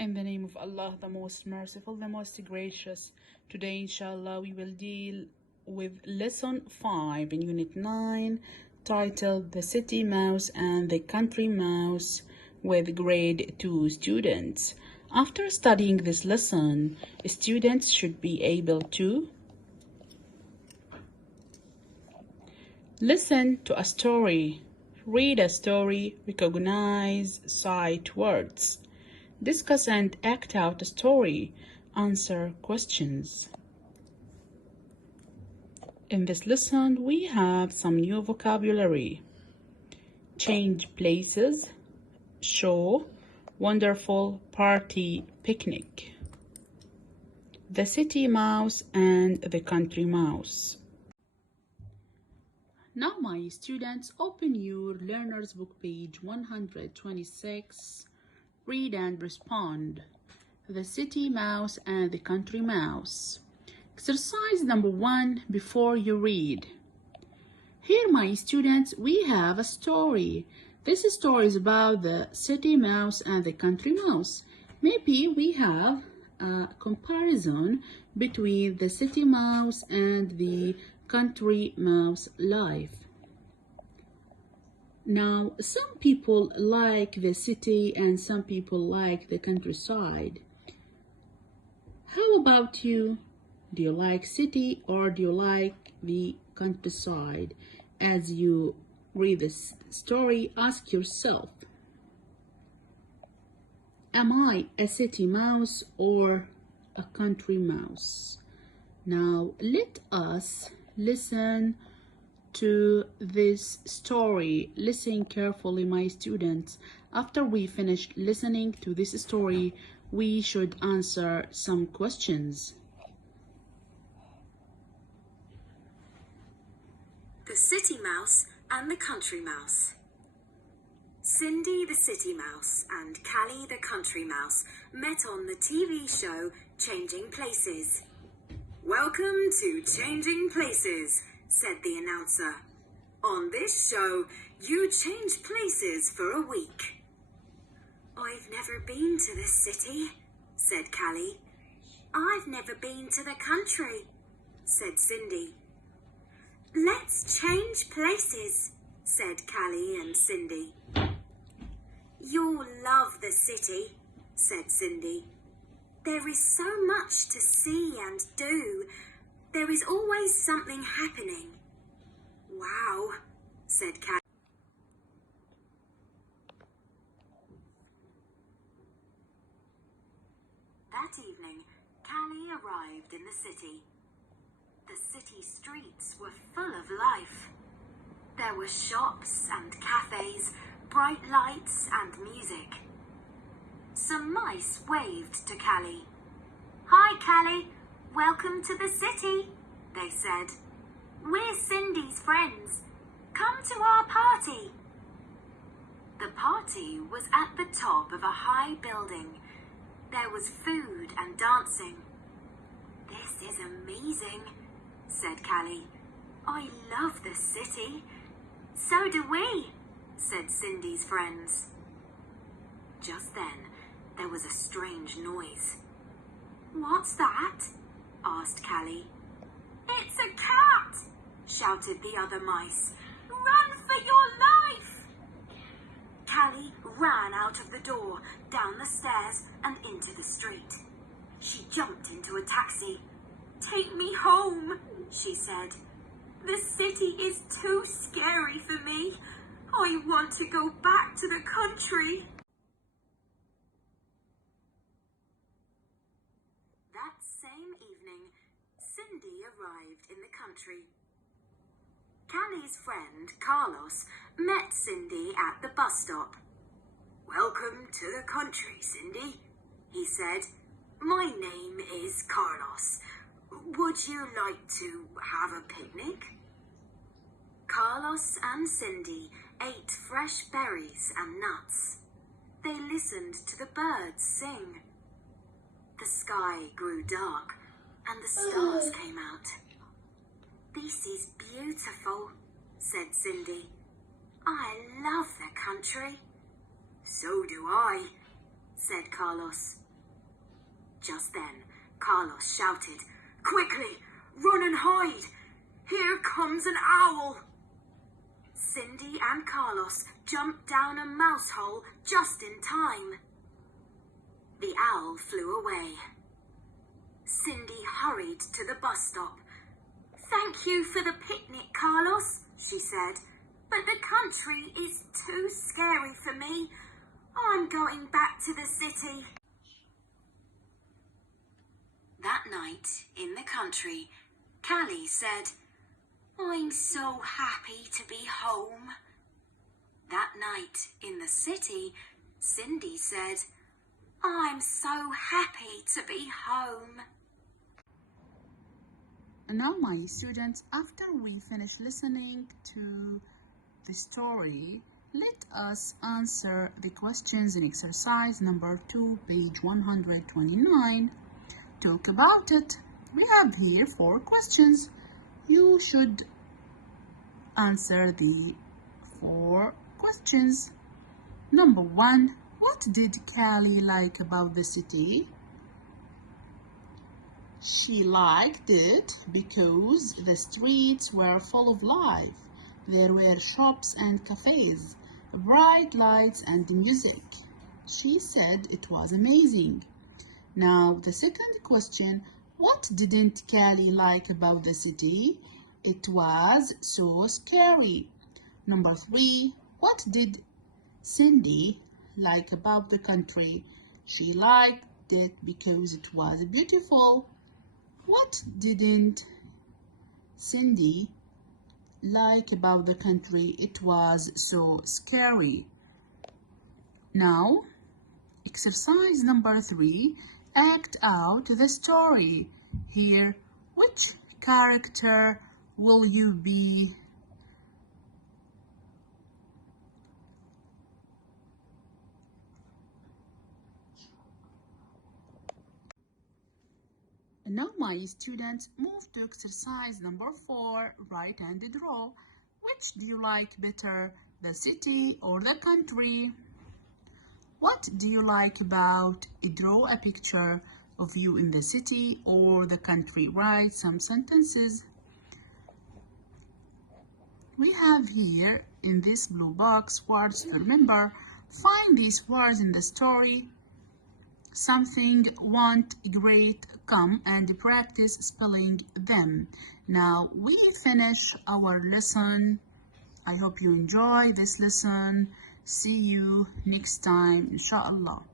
In the name of Allah, the most merciful, the most gracious. Today, inshallah, we will deal with lesson 5 in unit 9, titled The City Mouse and the Country Mouse, with grade 2 students. After studying this lesson, students should be able to listen to a story, read a story, recognize sight words, discuss and act out a story, answer questions. In this lesson, we have some new vocabulary: change places, show, wonderful, party, picnic. The city mouse and the country mouse. Now, my students, open your learner's book, page 126. Read and respond. The city mouse and the country mouse. Exercise number 1, before you read. Here, my students, we have a story. This story is about the city mouse and the country mouse. Maybe we have a comparison between the city mouse and the country mouse life. Now, some people like the city and some people like the countryside. How about you? Do you like city or do you like the countryside? As you read this story, ask yourself, am I a city mouse or a country mouse? Now, let us listen to this story. Listen carefully, my students. After we finish listening to this story, we should answer some questions. The city mouse and the country mouse. Cindy the city mouse and Callie the country mouse met on the TV show Changing Places. Welcome to Changing Places, said the announcer. On this show, you change places for a week. I've never been to the city, said Callie. I've never been to the country, said Cindy. Let's change places, said Callie and Cindy. You'll love the city, said Cindy. There is so much to see and do. There is always something happening. Wow, said Callie. That evening, Callie arrived in the city. The city streets were full of life. There were shops and cafes, bright lights and music. Some mice waved to Callie. Hi, Callie. Welcome to the city, they said. We're Cindy's friends. Come to our party. The party was at the top of a high building. There was food and dancing. This is amazing, said Callie. I love the city. So do we, said Cindy's friends. Just then, there was a strange noise. What's that? Asked Callie. It's a cat, shouted the other mice. Run for your life! Callie ran out of the door, down the stairs and into the street. She jumped into a taxi. Take me home, she said. The city is too scary for me. I want to go back to the country. That same evening, Cindy arrived in the country. Callie's friend, Carlos, met Cindy at the bus stop. Welcome to the country, Cindy, he said. My name is Carlos. Would you like to have a picnic? Carlos and Cindy ate fresh berries and nuts. They listened to the birds sing. The sky grew dark and the stars came out. This is beautiful, said Cindy. I love the country. So do I, said Carlos. Just then, Carlos shouted, "Quickly, run and hide! Here comes an owl!" Cindy and Carlos jumped down a mouse hole just in time. The owl flew away. Cindy hurried to the bus stop. "Thank you for the picnic, Carlos," she said, "but the country is too scary for me. I'm going back to the city." That night in the country, Callie said, "I'm so happy to be home." That night in the city, Cindy said, "I'm so happy to be home." And now, my students, after we finish listening to the story, let us answer the questions in exercise number 2, page 129. Talk about it. We have here 4 questions. You should answer the 4 questions. Number 1, what did Callie like about the city? She liked it because the streets were full of life. There were shops and cafes, bright lights and music. She said it was amazing. Now, the second question, what didn't Callie like about the city? It was so scary. Number 3, what did Cindy like about the country? She liked it because it was beautiful. What didn't Cindy like about the country? It was so scary. Now, exercise number 3, act out the story. Here, which character will you be? And now, my students, move to exercise number 4, write and draw. Which do you like better, the city or the country? What do you like about draw a picture of you in the city or the country? Write some sentences. We have here in this blue box words to remember. Find these words in the story. Something, want, great, come, and practice spelling them. Now we finish our lesson. I hope you enjoy this lesson. See you next time, inshallah.